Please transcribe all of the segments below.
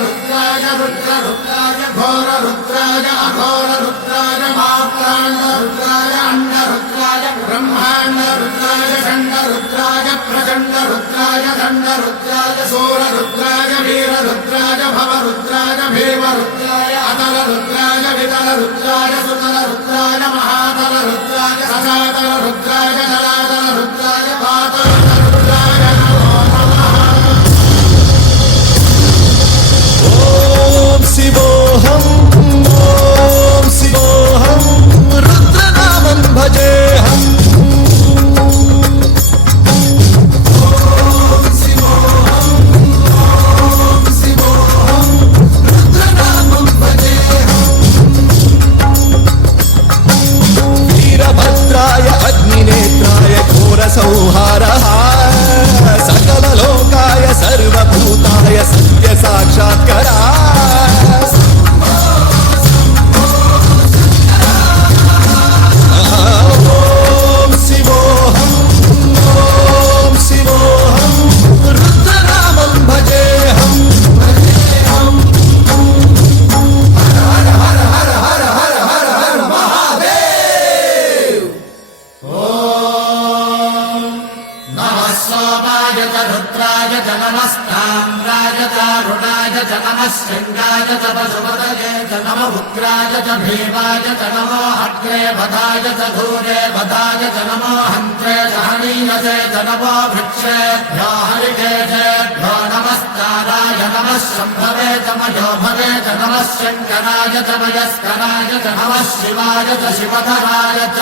रुद्राय रुद्राय घोर रुद्राय अघोर रुद्राय माक्रांड रुद्राय अंड रुद्राय ब्रह्मांड रुद्राय खंड रुद्राय प्रचंड रुद्राय दंड रुद्राय सूर रुद्राय वीर रुद्राय भव रुद्राय भीम रुद्राय अतल रुद्राय वितल रुद्राय सुतल रुद्राय महातल रुद्राय सजातल रुद्राय जलातल रुद्राय पातल रुद्राय नमो नमः। ओम शिवोऽहं रुद्रनामं भजेऽहम्। अग्निनेत्राय घोरसंहारः सकललोकाय सर्वभूताय सत्यसाक्षात्कारः। ॐ शिवोऽहं रुद्रनामं भजेऽहम्। रुद्राय च नमस्ताम्राय च रुणाय च नमः शृङ्गाय च पशुपतये च नमः उग्राय च भीमाय च नमो अग्रे वधाय च धूरे वधाय च नमो हन्त्रे च हनीयसे च नमो वृक्षेभ्यो हरिकेशेभ्यो नमस्काराय नमः शम्भवे च मयोभवे च नमः शङ्कराय च मयस्कराय च नमः शिवाय च शिवधराय च।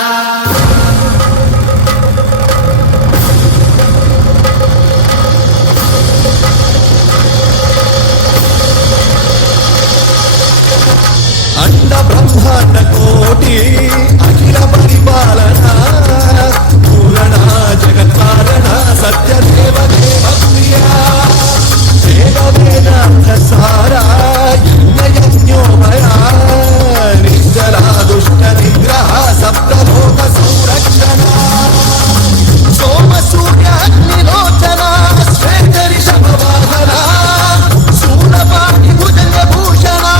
अंड ब्रह्मांड कोटि अखिल परिपालना पूरणा जगत्कारणा सत्यदेव देवप्रिया वेद वेदांत सारा यज्ञ यज्ञोमया निर्जला दुष्ट निग्रह सप्तलोक संरक्षणा सोम सूर्य अग्निलोचना श्वेत ऋषभ वाहना शूलपाणि भुजंग भूषणा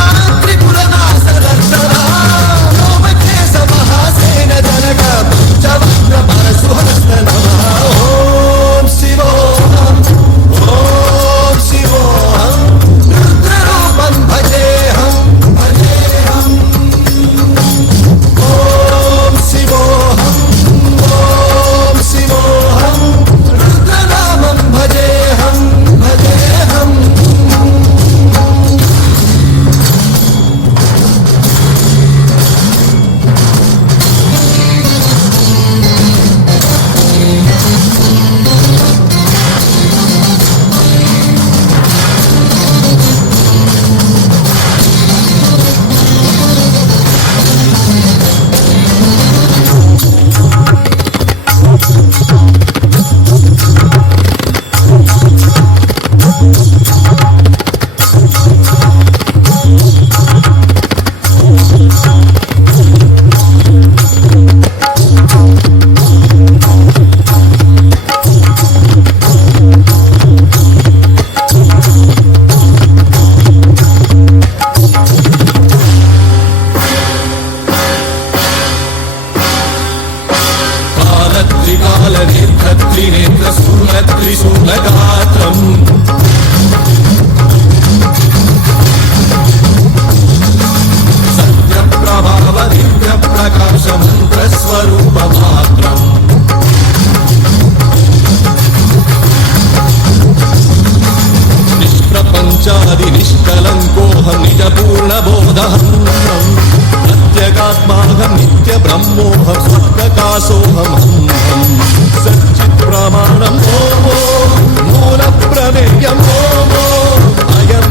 निष्कलङ्कोऽहं निजपूर्णबोधहं प्रत्यगात्माहं नित्यब्रह्मोऽहं स्वप्रकाशोऽहम् सच्चित्प्रमाणं मूलप्रमेयं अयं